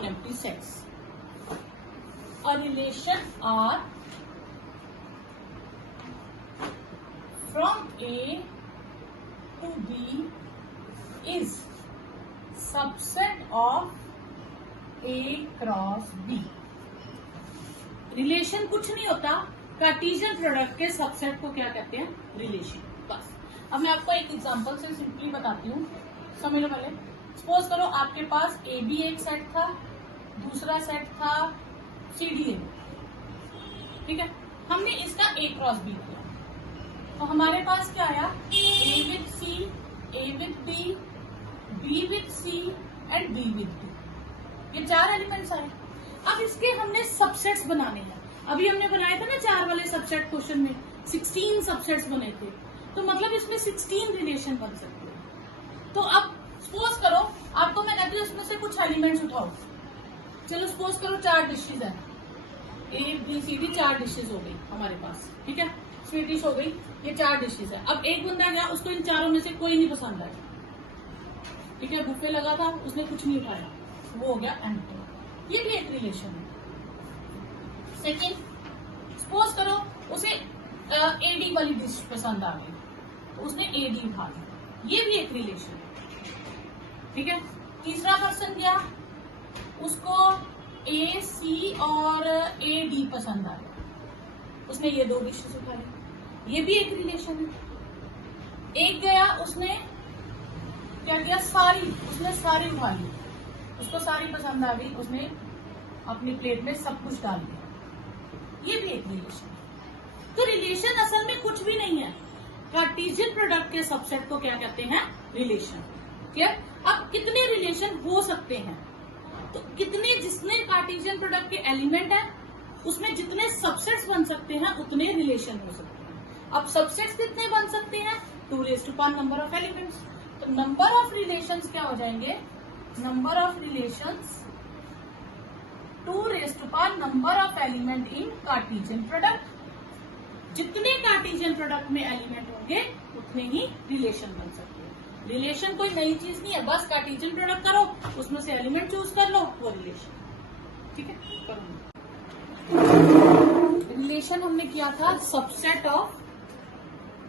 Non empty sets. A relation R from A to B is subset of A cross B. Relation कुछ नहीं होता, Cartesian product के subset को क्या कहते हैं? रिलेशन. बस. अब मैं आपको एक एग्जांपल से सिंपली बताती हूँ, समझ लो. पहले सपोज करो आपके पास ए बी एक सेट था, दूसरा सेट था सी डी ए. ठीक है, हमने इसका ए क्रॉस बी किया, तो हमारे पास क्या आया? A with C, A with B, B with C and B with D. ये 4 एलिमेंट्स आए. अब इसके हमने सबसेट्स बनाने हैं. अभी हमने बनाया था ना 4 वाले सबसेट क्वेश्चन में, 16 सबसेट्स बने थे, तो मतलब इसमें 16 रिलेशन बन सकते हैं. तो अब सपोज करो आपको मैं कहती हूँ इसमें से कुछ एलिमेंट्स उठाओ. चलो सपोज करो 4 डिशेज है, A B C D 4 dishes हो गई हमारे पास. ठीक है, स्वीट डिश हो गई, ये 4 डिशेज है. अब एक बंदा गया, उसको इन चारों में से कोई नहीं पसंद आया. ठीक है, बुफे लगा था, उसने कुछ नहीं उठाया, वो हो गया एम्प्टी. ये भी एक रिलेशन है. सेकेंड, सपोज करो उसे एडी वाली डिश पसंद आ गई, तो उसने एडी उठा लिया, ये भी एक रिलेशन है. ठीक है, तीसरा पर्सन गया, उसको ए सी और ए डी पसंद आ गया, उसने ये 2 डिशेस उठा ली, ये भी एक रिलेशन है. एक गया, उसने क्या किया? उसने सारी उठा ली, उसको सारी पसंद आ गई, उसने अपनी प्लेट में सब कुछ डाल दिया, ये भी एक रिलेशन है. तो रिलेशन असल में कुछ भी नहीं है, कार्टेशियन प्रोडक्ट के सबसेट को क्या कहते हैं? रिलेशन. क्लियर? अब कितने रिलेशन हो सकते हैं? तो कितने, जितने कार्टेशियन प्रोडक्ट के एलिमेंट है उसमें जितने सबसेट्स बन सकते हैं उतने रिलेशन हो सकते हैं. अब सबसेट्स कितने बन सकते हैं? 2 raised to power number of elements. तो नंबर ऑफ रिलेशंस क्या हो जाएंगे? Number of relations 2 raised to power number of element in Cartesian product. जितने कार्टेशियन प्रोडक्ट में एलिमेंट होंगे उतने ही रिलेशन बन सकते हैं. रिलेशन कोई नई चीज नहीं है, बस कार्टेशियन प्रोडक्ट करो, उसमें से एलिमेंट चूज कर लो, वो रिलेशन. ठीक है, करो. रिलेशन हमने किया था सबसेट ऑफ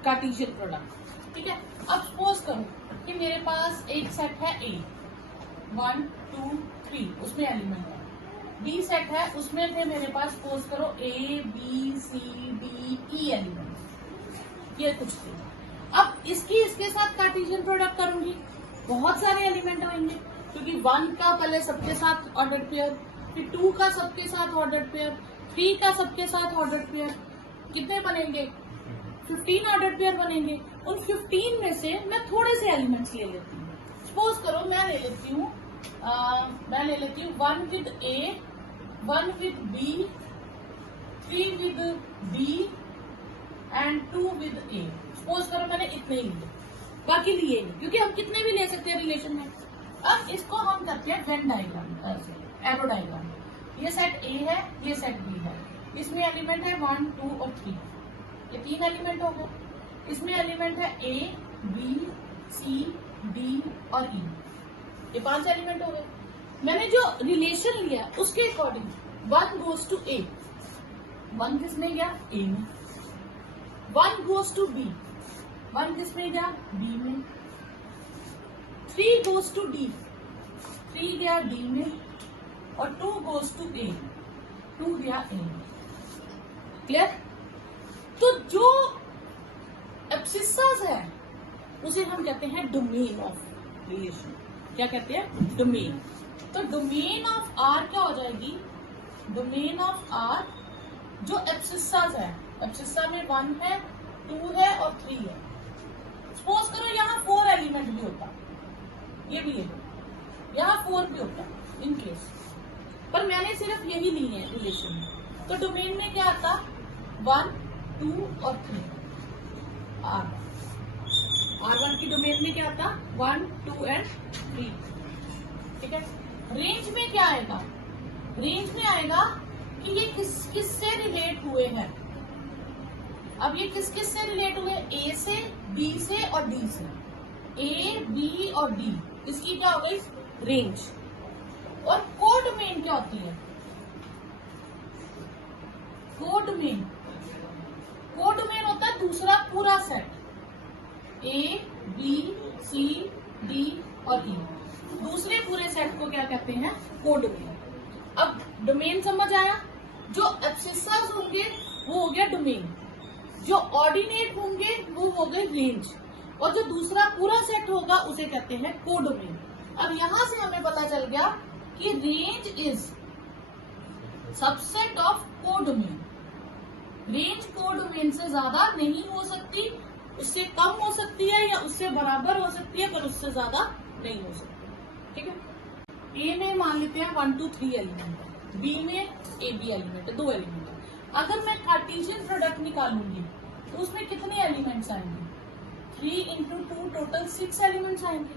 कार्टेशियन प्रोडक्ट. ठीक है, अब सपोज करो कि मेरे पास एक सेट है ए, 1 2 3, उसमें एलिमेंट है. बी सेट है, उसमें थे मेरे पास सपोज करो A B C D E element, ये कुछ थे. अब इसके साथ कार्टेशियन प्रोडक्ट करूंगी, बहुत सारे एलिमेंट आएंगे, क्योंकि 1 का पहले सबके साथ ऑर्डर पेयर, फिर 2 का सबके साथ ऑर्डर पेयर, 3 का सबके साथ ऑर्डर पेयर. कितने बनेंगे? 15 ऑर्डर पेयर बनेंगे. उन 15 में से मैं थोड़े से एलिमेंट्स ले लेती हूँ. सपोज करो मैं ले लेती हूँ 1 with A, 1 with B, 3 with B and 2 with A. Suppose करो मैंने इतने ही लिए, बाकी लिए नहीं, क्योंकि हम कितने भी ले सकते हैं रिलेशन में. अब इसको हम करते हैं वेन डायग्राम, एरो डायग्राम. ये सेट ए है, ये सेट बी है, इसमें एलिमेंट है 1 2 और 3, ये 3 एलिमेंट हो गए. इसमें एलिमेंट है ए बी सी डी और ई, ये 5 एलिमेंट हो गए. मैंने जो रिलेशन लिया उसके अकॉर्डिंग 1 गोज टू ए, 1 किसमें गया? ए में. 1 गोज टू बी, 1 किसमें गया? बी में. 3 गोज टू डी, 3 गया डी में, और 2 गोज टू ए, 2 गया ए में. क्लियर? तो जो एब्सिस्सास है उसे हम कहते हैं डोमेन ऑफ रिलेशन. क्या कहते हैं? डोमेन. तो डोमेन ऑफ आर क्या हो जाएगी? डोमेन ऑफ आर जो एब्सिस्सास है, एब्सिस्सा में 1 है, 2 है और 3 है. सपोज करो यहाँ 4 एलिमेंट भी होता, ये भी है, यहाँ 4 भी होता इन केस, पर मैंने सिर्फ यही ली है रिलेशन में. तो डोमेन में क्या आता? 1 2 और 3. R1 की डोमेन में क्या आता? 1 2 एंड 3. ठीक है. रेंज में क्या आएगा? रेंज में आएगा कि ये किससे रिलेट हुए हैं. अब ये किस से रिलेट हुए? ए से, बी से और डी से. ए बी और डी, इसकी क्या हो गई? रेंज. और कोड में क्या होती है? कोडोमेन। कोडोमेन होता है दूसरा पूरा set, A B C D और ई। दूसरे पूरे सेट को क्या कहते हैं? कोडोमेन। अब डोमेन समझ आया? जो एब्सिस्सास होंगे वो हो गया डोमेन, जो ऑर्डिनेट होंगे वो हो गए रेंज, और जो दूसरा पूरा सेट होगा उसे कहते हैं कोडोमेन। अब यहां से हमें पता चल गया कि range is subset of codomain. Range codomain से ज्यादा नहीं हो सकती, उससे कम हो सकती है या उससे बराबर हो सकती है, पर उससे ज्यादा नहीं हो सकती। ठीक है। ए में मान लेते हैं 1 2 3 एलिमेंट है, बी में ए बी एलिमेंट है, 2 एलिमेंट है। अगर मैं कार्टेशियन प्रोडक्ट निकालूंगी तो उसमें कितने एलिमेंट्स आएंगे? 3 इंटू 2 टोटल 6 एलिमेंट्स आएंगे।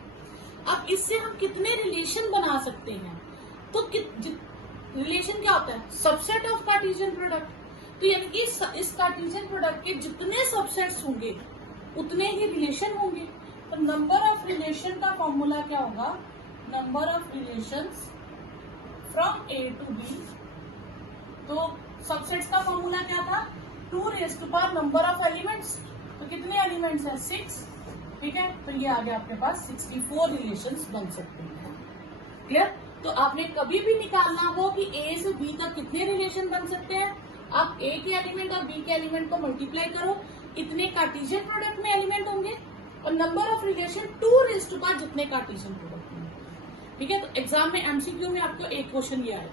अब इससे हम कितने रिलेशन बना सकते हैं? तो रिलेशन क्या होता है? Subset of Cartesian product. तो यानी कि इस कार्टेशियन प्रोडक्ट के जितने सबसेट्स होंगे उतने ही रिलेशन होंगे। तो नंबर ऑफ रिलेशन का फॉर्मूला क्या होगा? Number of relations from A to B. तो सबसेट्स का फॉर्मूला क्या था? 2 raise to power number of elements. तो कितने एलिमेंट्स है? 6। ठीक है, तो ये आगे आपके पास 64 रिलेशंस बन सकते हैं। क्लियर? तो आपने कभी भी निकालना हो कि ए से बी तक कितने रिलेशन बन सकते हैं, आप ए के एलिमेंट और बी के एलिमेंट को मल्टीप्लाई करो, इतने कार्टेशियन प्रोडक्ट में एलिमेंट होंगे, और number of relation 2 raise to power जितने कार्टेशियन प्रोडक्ट में। ठीक है, तो एग्जाम में एमसीक्यू में आपको एक क्वेश्चन ये आएगा।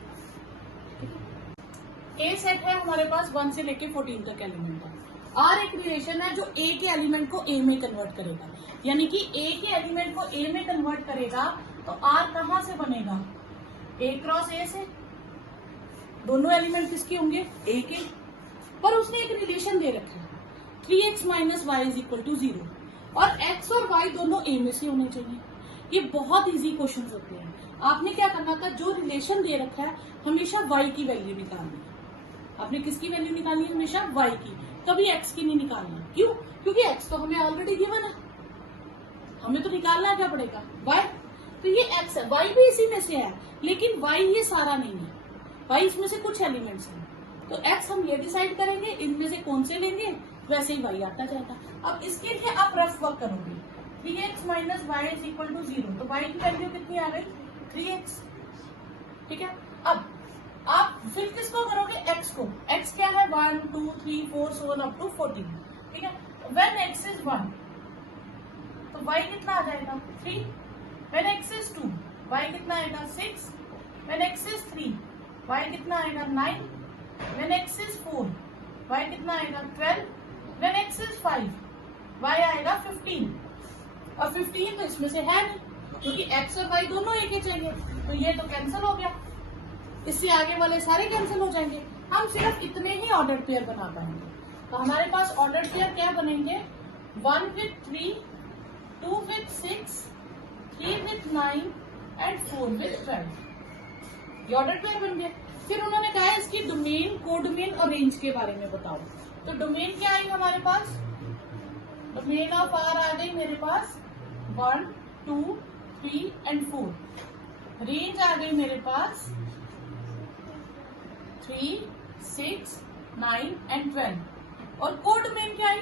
ए सेट है हमारे पास 1 से लेके 14 तक एलिमेंट है। आर एक रिलेशन है जो ए के एलिमेंट को ए में कन्वर्ट करेगा, यानी कि ए के एलिमेंट को ए में कन्वर्ट करेगा, तो आर कहां से बनेगा? ए क्रॉस ए से। दोनों एलिमेंट किसके होंगे? ए के। पर उसने एक रिलेशन दे रखा है 3x minus y is equal to 0, और x और y दोनों ए में से होने चाहिए। ये बहुत इजी क्वेश्चन होते हैं। आपने क्या करना था? जो रिलेशन दे रखा है हमेशा y की वैल्यू निकालनी है। आपने किसकी वैल्यू निकालनी है? हमेशा y की, कभी x की नहीं निकालना। क्यों? क्योंकि x तो हमें ऑलरेडी गिवन है, हमें तो निकालना क्या पड़ेगा? y। तो ये x है, y भी इसी में से है, लेकिन y ये सारा नहीं है, y इसमें से कुछ एलिमेंट्स हैं। तो x हम ये डिसाइड करेंगे इनमें से कौन से लेंगे, वैसे ही y आता जाएगा। अब इसके लिए आप रफ वर्क करोगे, 3x minus y is equal to 0, तो y की वैल्यू कितनी आ गई? 3x। ठीक है, अब आप फिर किसको करोगे? x को। x क्या है? 1 2 3 4 so on up to 14। ठीक है, when x is 1 तो y कितना आ जाएगा? 3। when x is 2 y कितना आएगा? 6। when x is 3 y कितना आएगा? 9। when x is 4 y कितना आएगा? 12। when x is 5 y आएगा 15। और 15 तो इसमें से है नहीं, क्योंकि x और y दोनों एक ही चाहिए, तो ये तो कैंसिल हो गया, इससे आगे वाले सारे कैंसिल हो जाएंगे। हम सिर्फ इतने ही ऑर्डर पेयर बना पाएंगे। तो हमारे पास ऑर्डर पेयर क्या बनेंगे? 1 with 3, 2 with 6, 3 with 9 and 4 with 12। ये ऑर्डर पेयर बन गए। फिर उन्होंने कहा इसकी डोमेन, कोडोमेन और रेंज के बारे में बताओ। तो डोमेन क्या आई हमारे पास? डोमेन ऑफ आर आ गई मेरे पास 1 2 3 and 4। रेंज आ गई मेरे पास 3 6 9 and 12। और कोडोमेन क्या आई?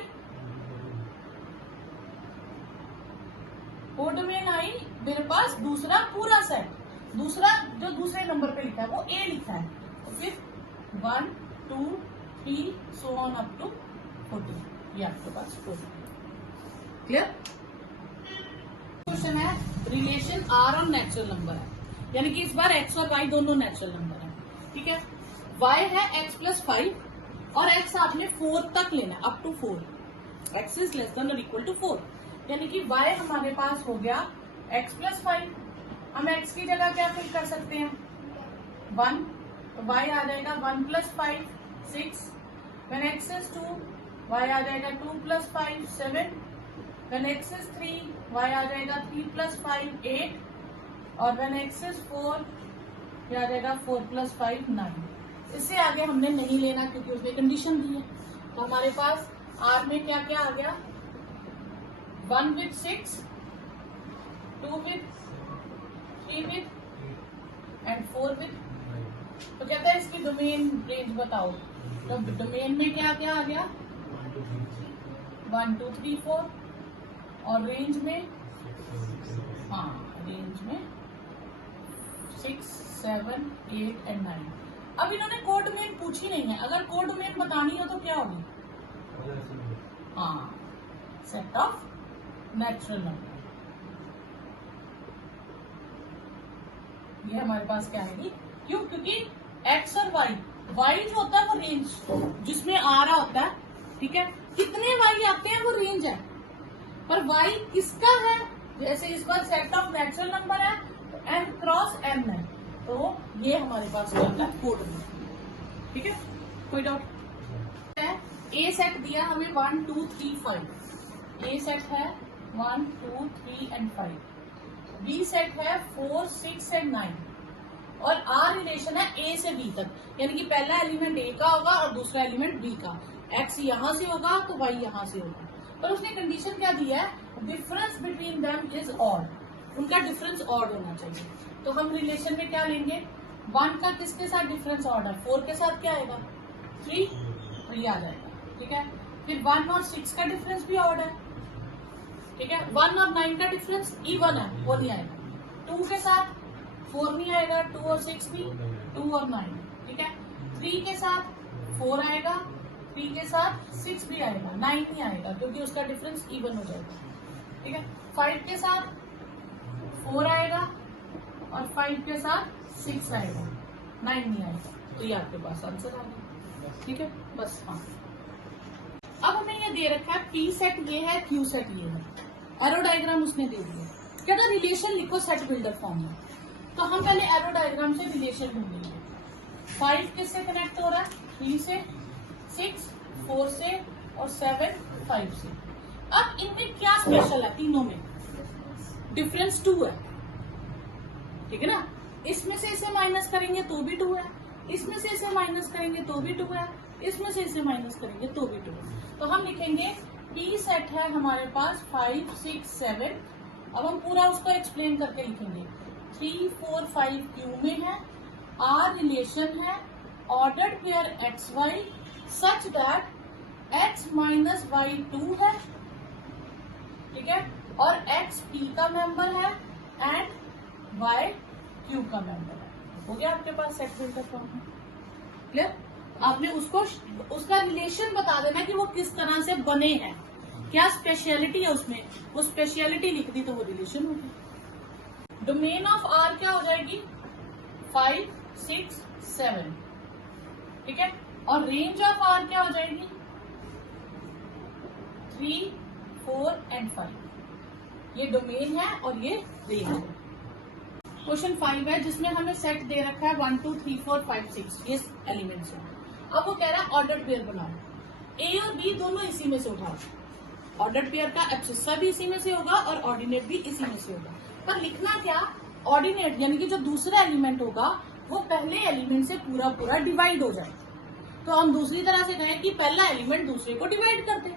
कोडोमेन आई मेरे पास दूसरा पूरा सेट, दूसरा जो दूसरे नंबर पे लिखा है वो ए लिखा है, तो फिर 1 2 3 so on up to 14। ये आपके पास कोडोमेन। क्लियर? क्वेश्चन है रिलेशन आर और नेचुरल नंबर है, यानी कि इस बार x और y दोनों नेचुरल नंबर है। ठीक है, y है x प्लस 5 और x आपने 4 तक लेना है, up to 4। x is less than or equal to 4, यानी कि y हमारे पास हो गया x प्लस 5। हम x की जगह क्या फिल कर सकते हैं? 1, तो y आ जाएगा 1 plus 5 6। when x is 2 y आ जाएगा 2 plus 5 7। when x is 3 y आ जाएगा 3 प्लस 5 8। और when x is 4 ये आ जाएगा 4 प्लस 5 9। इससे आगे हमने नहीं लेना क्योंकि उसने कंडीशन दी है। तो हमारे पास R में क्या क्या आ गया? 1 with 6, 2 with 3 with and 4 with तो कहता है इसकी डोमेन रेंज बताओ। तो डोमेन में क्या क्या आ गया, 1 2 3 4, और रेंज में, हाँ रेंज में 6 7 8 एंड 9। अब इन्होंने कोडोमेन पूछी नहीं है, अगर कोडोमेन बतानी हो तो क्या होगी, हाँ सेट ऑफ नेचुरल नंबर। ये हमारे पास क्या है, क्यों, क्योंकि एक्स और वाई, वाई जो होता है वो रेंज जिसमें आ रहा होता है, ठीक है, कितने वाई आते हैं वो रेंज है, पर वाई किसका है, जैसे इस बार सेट ऑफ नेचुरल नंबर है तो n क्रॉस n है, तो ये हमारे पास होता है कोड में, ठीक है। कोई डाउट है, ए सेट दिया हमें 1 2 3 5, ए सेट है 1 2 3 एंड 5, बी सेट है 4 6 एंड 9, और आर रिलेशन है ए से बी तक, यानी कि पहला एलिमेंट ए का होगा और दूसरा एलिमेंट बी का, एक्स यहां से होगा तो वाई यहां से होगा, पर उसने कंडीशन क्या दी है, difference between them is odd, उनका डिफरेंस ऑड होना चाहिए। तो हम रिलेशन में क्या लेंगे, 1 का किसके साथ डिफरेंस ऑड है, 4 के साथ क्या आएगा 3, तो ये आ जाएगा, ठीक है। फिर 1 और 6 का डिफरेंस भी ऑड है, ठीक है। 1 और 9 का डिफरेंस इवन है, वो नहीं आएगा। 2 के साथ 4 नहीं आएगा, 2 और 6 भी, 2 और 9, ठीक है। 3 के साथ 4 आएगा, 3 के साथ 6 भी आएगा, 9 नहीं आएगा क्योंकि उसका डिफरेंस इवन हो जाएगा, ठीक है। 5 के साथ 4 आएगा और 5 के साथ 6 आएगा, 9 नहीं आएगा, तो ये आपके पास आंसर आ गया, ठीक है। बस हाँ, अब हमें ये दे रखा है पी सेट ये है, क्यू सेट ये है, एरो डायग्राम उसने दे दिया, कहता रिलेशन लिखो सेट बिल्डर फॉर्म में। तो हम पहले एरो डायग्राम से रिलेशन ढूंढेंगे। 5 किससे कनेक्ट हो रहा है, 3 से, 6 4 से, और 7 5 से। अब इनमें क्या स्पेशल है, तीनों में डिफरेंस 2 है, ठीक है ना। इसमें से इसे माइनस करेंगे तो भी 2 है, इसमें से इसे माइनस करेंगे तो भी 2 है, इसमें से इसे माइनस करेंगे तो भी 2 है। तो हम लिखेंगे पी सेट है हमारे पास 5 6 7, अब हम पूरा उसको एक्सप्लेन करके लिखेंगे। 3 4 5 क्यू में है, आर रिलेशन है ordered pair x y such that x minus y 2 है, ठीक है, और एक्स पी का मेंबर है एंड वाई क्यू का मेंबर है। हो गया आपके पास सेट बिल्डर फॉर्म, क्लियर। आपने उसको उसका रिलेशन बता देना कि वो किस तरह से बने हैं, क्या स्पेशलिटी है उसमें, वो स्पेशलिटी लिख दी तो वो रिलेशन होगी। डोमेन ऑफ आर क्या हो जाएगी, 5 6 7, ठीक है, और रेंज ऑफ आर क्या हो जाएगी, 3 4 एंड 5। ये डोमेन है और ये रेंज है। क्वेश्चन 5 है जिसमें हमें सेट दे रखा है 1 2 3 4 5 6, ये एलिमेंट्स है। अब वो कह रहा है ऑर्डर्ड पेयर बनाओ, ए और बी दोनों इसी में से उठाओ, ऑर्डर्ड पेयर का एब्सिस्सा भी इसी में से होगा और ऑर्डिनेट भी इसी में से होगा, पर लिखना क्या, ऑर्डिनेट यानी कि जो दूसरा एलिमेंट होगा वो पहले एलिमेंट से पूरा पूरा डिवाइड हो जाए। तो हम दूसरी तरह से कहें कि पहला एलिमेंट दूसरे को डिवाइड कर दे,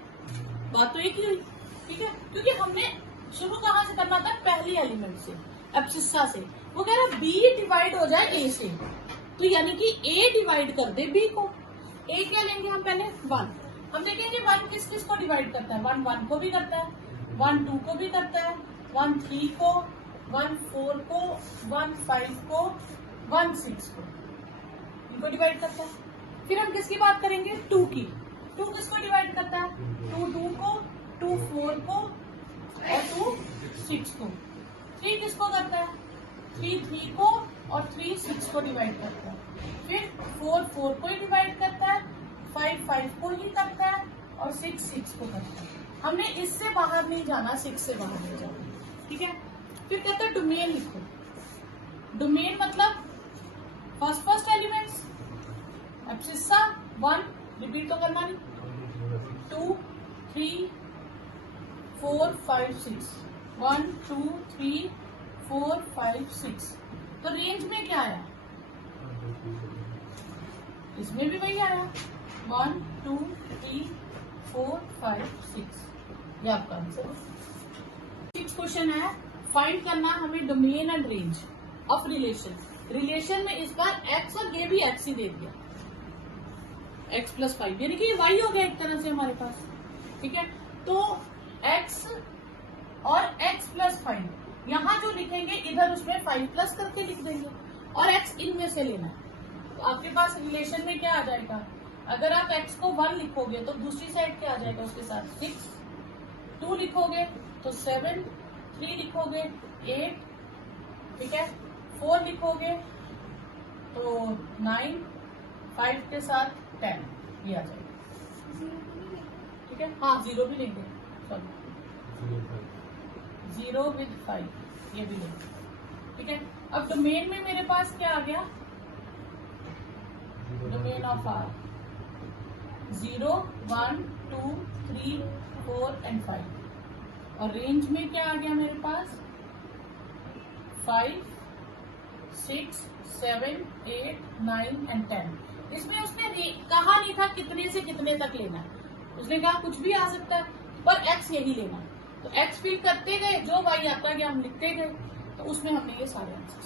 बात तो एक ही हुई, ठीक है, क्योंकि हमने शुरू कहाँ से करना था, पहले एलिमेंट से, एब्सिस्सा से। वो कह रहा बी डिवाइड हो जाए ए से, तो यानी कि ए डिवाइड कर दे बी को। ए क्या लेंगे हम पहले, 1, हम देखेंगे 1 किस किस को डिवाइड करता है, 1 1 को भी करता है, 1 2 को भी करता है, 1 3 को, 1 4 को, 1 5 को, 1 6 को, इनको डिवाइड करता है। फिर हम किसकी बात करेंगे, 2 की, 2 किसको डिवाइड करता है, 2 2 को, 2 4 को, और 2 6 को। 3 किसको करता है, 3 3 को, और 3 6 को डिवाइड करता है। फिर 4 4 को ही डिवाइड करता है, 5 5 को ही करता है, और 6 6 को करता है। हमने इससे बाहर नहीं जाना, 6 से बाहर नहीं जाना, ठीक है। फिर कहता है डोमेन लिखो, डोमेन मतलब फर्स्ट एलिमेंट्स, एब्सिस्सा 1, रिपीट तो करना नहीं, 2 3 4 5 6, 1 2 3 4 5 6। तो रेंज में क्या आया, इसमें भी वही आया, 1 2 3 4 5 6, ये आपका आंसर है। 6 क्वेश्चन है, फाइंड करना हमें domain and range of relation. Relation में इस बार x और ये भी x ही दे दिया, x + 5, यानी कि ये y हो गया एक तरह से हमारे पास। ठीक है, तो x और x + 5 यहाँ जो लिखेंगे इधर उसमें 5 प्लस करके लिख देंगे और x इनमें से लेना है। तो आपके पास रिलेशन में क्या आ जाएगा, अगर आप x को 1 लिखोगे तो दूसरी साइड क्या आ जाएगा उसके साथ 6, 2 लिखोगे तो 7, 3 लिखोगे 8, ठीक है, 4 लिखोगे तो 9, 5 के साथ 10, ये आ जाएगा। ठीक है, हाँ 0 भी लेंगे, सॉरी 0 with 5, ये भी लेंगे। ठीक है, अब डोमेन में मेरे पास क्या आ गया, डोमेन ऑफ R 0, 1, 2, 3, 4 एंड 5, और रेंज में क्या आ गया मेरे पास 5, 6, 7, 8, 9 एंड 10। इसमें उसने कहा नहीं था कितने से कितने तक लेना है, उसने कहा कुछ भी आ सकता है पर x यही लेना है। तो x फिल करते गए, जो y आता गया हम लिखते गए, तो उसमें हमने ये सारे आंसर।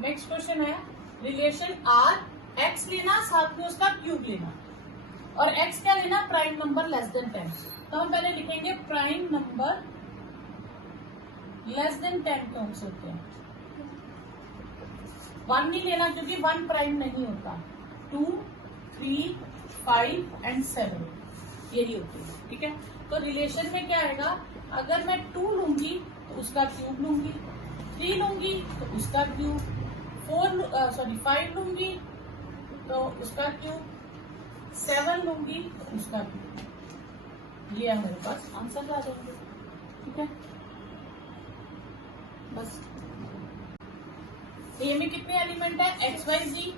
नेक्स्ट क्वेश्चन है रिलेशन R, x लेना साथ में उसका क्यूब लेना, और x क्या लेना, प्राइम नंबर <10। तो हम पहले लिखेंगे प्राइम नंबर <10 कौन से होते हैं, 1 नहीं लेना क्योंकि 1 प्राइम नहीं होता, 2, 3, 5 एंड 7 यही होते हैं। ठीक है, तो रिलेशन में क्या आएगा, अगर मैं 2 लूंगी तो उसका क्यूब लूंगी, 3 लूंगी तो उसका क्यूब, 5 लूंगी तो उसका क्यूब, 7 लूंगी तो उसका क्यूब, ये मेरे पास आंसर आ जाएंगे। ठीक है, बस ए में कितने एलिमेंट है, एक्स वाई जी,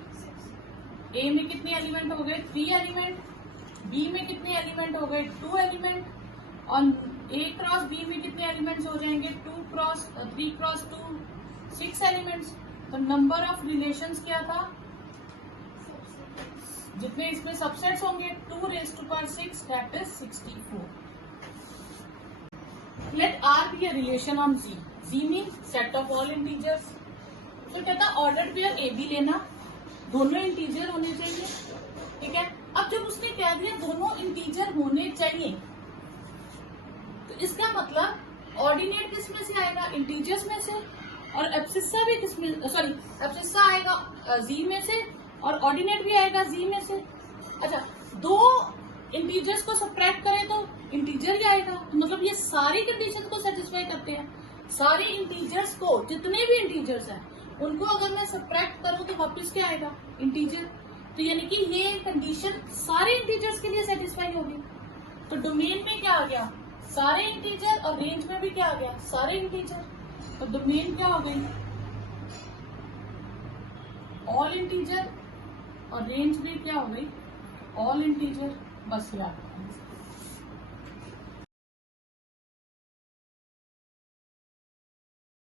ए में कितने एलिमेंट हो गए 3 एलिमेंट, बी में कितने एलिमेंट हो गए 2 एलिमेंट, और ए क्रॉस बी में कितने एलिमेंट्स हो जाएंगे 3 क्रॉस 2, 6 एलिमेंट्स। तो नंबर ऑफ रिलेशंस क्या था, जितने इसमें सबसेट्स होंगे 2⁶ that is 64। Let R be a relation on Z, Z mean set of all integers. तो कहता ऑर्डर पेयर ए बी लेना, दोनों इंटीजर होने चाहिए। ठीक है, अब जब उसने कह दिया दोनों इंटीजर होने चाहिए, तो इसका मतलब ऑर्डिनेट किस में से आएगा, इंटीजर्स में से, और एब्सिस्सा भी किस में, सॉरी एब्सिस्सा आएगा जी में से और ऑर्डिनेट भी आएगा जी में से। अच्छा, दो इंटीजर्स को सब्ट्रैक्ट करें तो इंटीजर ही आएगा, तो मतलब ये सारी कंडीशन को सेटिस्फाई करते हैं। सारे इंटीजर्स को, जितने भी इंटीजर्स हैं उनको अगर मैं सब्ट्रैक्ट करूं तो वापस क्या आएगा, इंटीजर। तो यानी कि ये कंडीशन सारे इंटीजर्स के लिए सेटिस्फाई होगी। तो डोमेन में क्या आ गया, सारे इंटीजर, और रेंज में भी क्या आ गया, सारे इंटीजर। तो डोमेन क्या हो गई, ऑल इंटीजर, और रेंज में क्या हो गई, ऑल इंटीजर। बस याद